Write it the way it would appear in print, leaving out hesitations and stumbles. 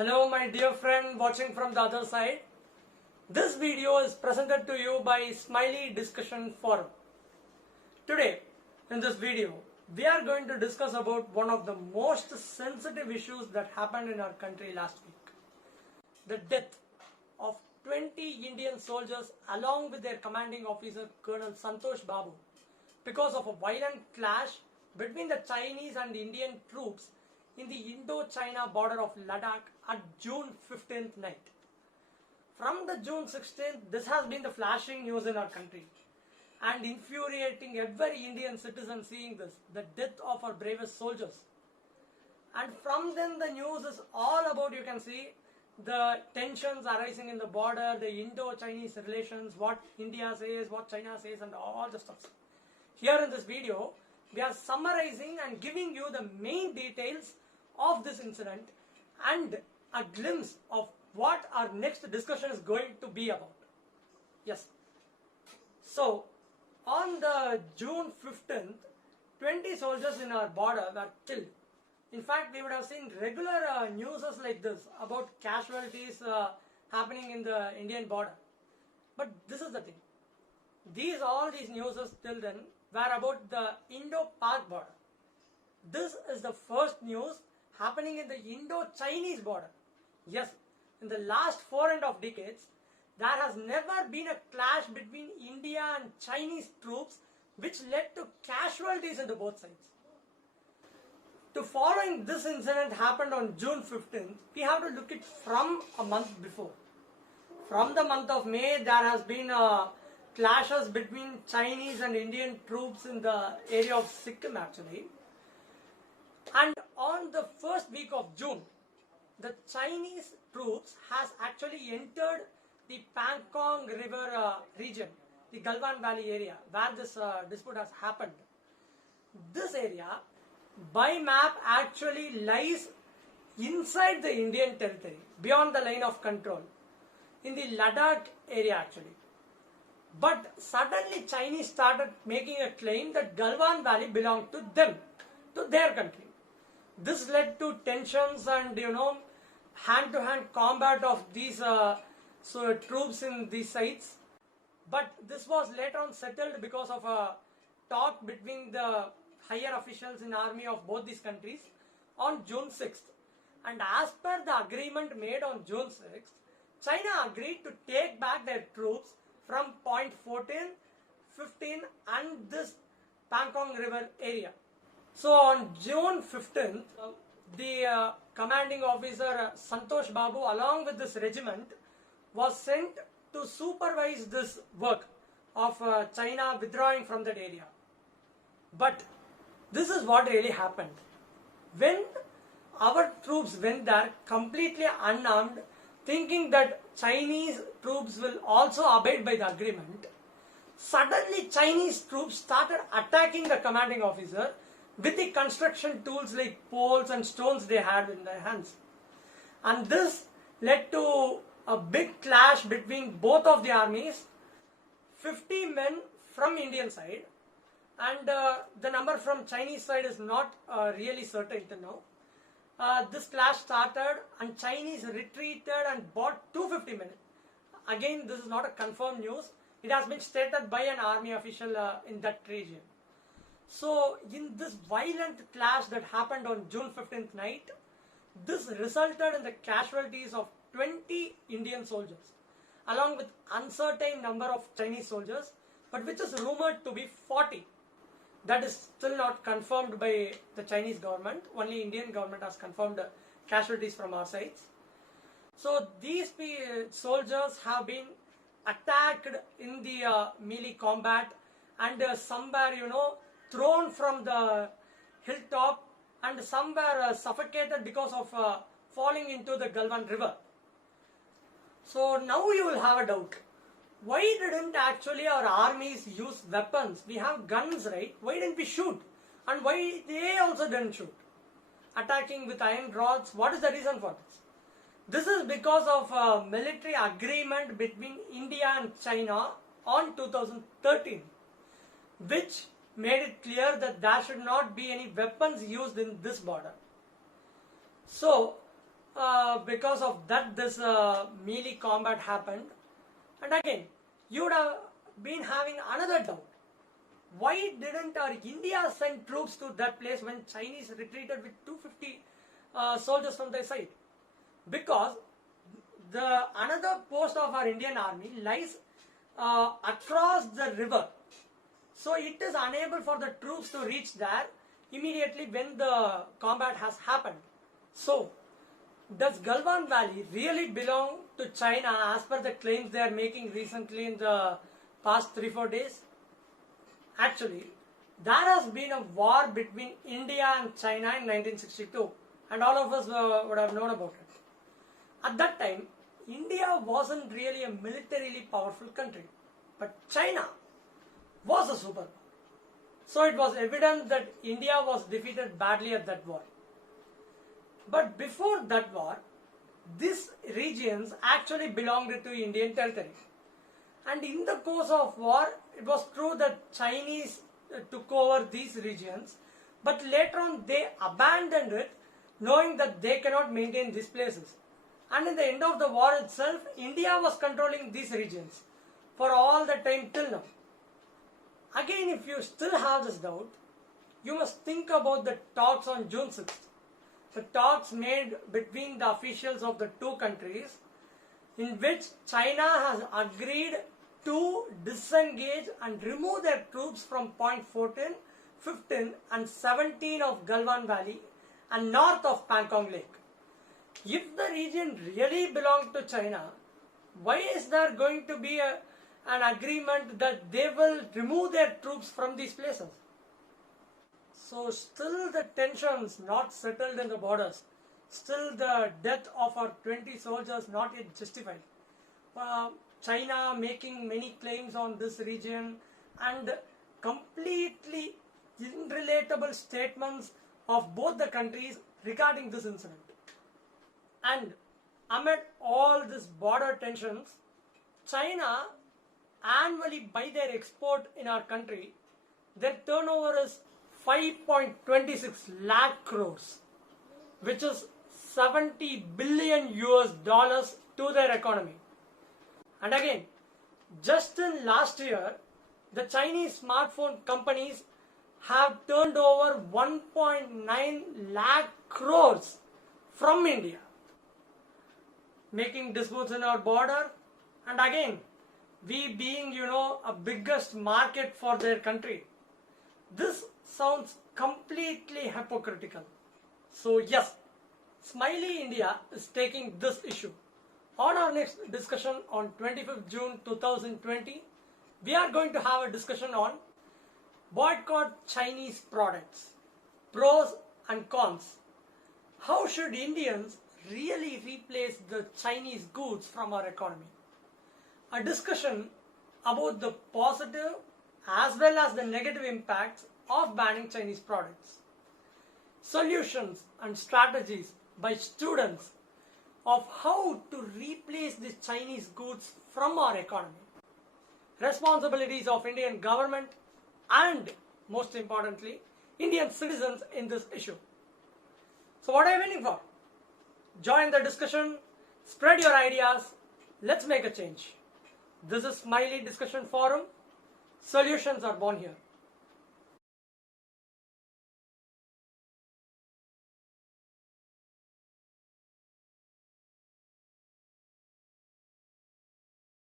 Hello my dear friend watching from the other side. This video is presented to you by Smiley Discussion Forum. Today in this video we are going to discuss about one of the most sensitive issues that happened in our country last week. The death of 20 Indian soldiers along with their commanding officer Colonel Santosh Babu because of a violent clash between the Chinese and Indian troops in the Indo-China border of Ladakh at June 15th night. From the June 16th, this has been the flashing news in our country and infuriating every Indian citizen seeing this, the death of our bravest soldiers. And from then the news is all about, you can see, the tensions arising in the border, the Indo-Chinese relations, what India says, what China says, and all the stuff. Here in this video, we are summarizing and giving you the main details of this incident and a glimpse of what our next discussion is going to be about. Yes. So, on the June 15th, 20 soldiers in our border were killed. In fact, we would have seen regular news like this about casualties happening in the Indian border. But this is the thing. All these news till then were about the Indo-Pak border. This is the first news happening in the Indo-Chinese border. Yes, in the last 4.5 decades, there has never been a clash between India and Chinese troops which led to casualties into both sides. To following this incident happened on June 15th, we have to look at from a month before. From the month of May, there has been clashes between Chinese and Indian troops in the area of Sikkim actually. And on the first week of June, the Chinese troops has actually entered the Pangong River region, the Galwan Valley area, where this dispute has happened. This area, by map, actually lies inside the Indian territory, beyond the line of control, in the Ladakh area actually. But suddenly Chinese started making a claim that Galwan Valley belonged to them, to their country. This led to tensions and hand-to-hand combat of these troops in these sites. But this was later on settled because of a talk between the higher officials in army of both these countries on June 6th. And as per the agreement made on June 6th, China agreed to take back their troops from point 14, 15 and this Pangong River area. So on June 15th, the commanding officer Santosh Babu along with this regiment was sent to supervise this work of China withdrawing from that area. But this is what really happened. When our troops went there completely unarmed, thinking that Chinese troops will also abide by the agreement, suddenly Chinese troops started attacking the commanding officer with the construction tools like poles and stones they had in their hands. And this led to a big clash between both of the armies. 50 men from Indian side and the number from Chinese side is not really certain to know. This clash started and Chinese retreated and brought 250 men. Again, this is not a confirmed news. It has been stated by an army official in that region. So, in this violent clash that happened on June 15th night, this resulted in the casualties of 20 Indian soldiers, along with uncertain number of Chinese soldiers, but which is rumored to be 40. That is still not confirmed by the Chinese government. Only Indian government has confirmed casualties from our sides. So these soldiers have been attacked in the melee combat and some were thrown from the hilltop and some were suffocated because of falling into the Galwan River. So now you will have a doubt. Why didn't actually our armies use weapons? We have guns, right? Why didn't we shoot? And why they also didn't shoot? Attacking with iron rods, what is the reason for this? This is because of a military agreement between India and China on 2013, which made it clear that there should not be any weapons used in this border. So, because of that this melee combat happened. And again, you would have been having another doubt. Why didn't our India send troops to that place when Chinese retreated with 250 soldiers from their side? Because the another post of our Indian army lies across the river. So it is unable for the troops to reach there immediately when the combat has happened. So, does Galwan Valley really belong to China as per the claims they are making recently in the past 3-4 days? Actually, there has been a war between India and China in 1962, and all of us would have known about it. At that time, India wasn't really a militarily powerful country, but China was a superpower. So it was evident that India was defeated badly at that war. But before that war, these regions actually belonged to Indian territory. And in the course of war, it was true that Chinese took over these regions, but later on they abandoned it, knowing that they cannot maintain these places. And in the end of the war itself, India was controlling these regions for all the time till now. Again, if you still have this doubt, you must think about the talks on June 6th. The talks made between the officials of the two countries, in which China has agreed to disengage and remove their troops from point 14, 15 and 17 of Galwan Valley and north of Pangong Lake. If the region really belonged to China, why is there going to be an agreement that they will remove their troops from these places? So still the tensions not settled in the borders, still the death of our 20 soldiers not yet justified. China making many claims on this region and completely unrelatable statements of both the countries regarding this incident. And amid all these border tensions, China annually by their export in our country, their turnover is 5.26 lakh crores, which is 70 billion US dollars to their economy. And again, just in last year, the Chinese smartphone companies have turned over 1.9 lakh crores from India, making disputes in our border. And again, we being, a biggest market for their country. This sounds completely hypocritical. So yes, Smiley India is taking this issue. On our next discussion on 25th June 2020, we are going to have a discussion on boycott Chinese products, pros and cons. How should Indians really replace the Chinese goods from our economy? A discussion about the positive as well as the negative impacts of banning Chinese products. Solutions and strategies by students of how to replace the Chinese goods from our economy. Responsibilities of Indian government and, most importantly, Indian citizens in this issue. So what are you waiting for? Join the discussion, spread your ideas, let's make a change. This is Smiley Discussion Forum. Solutions are born here.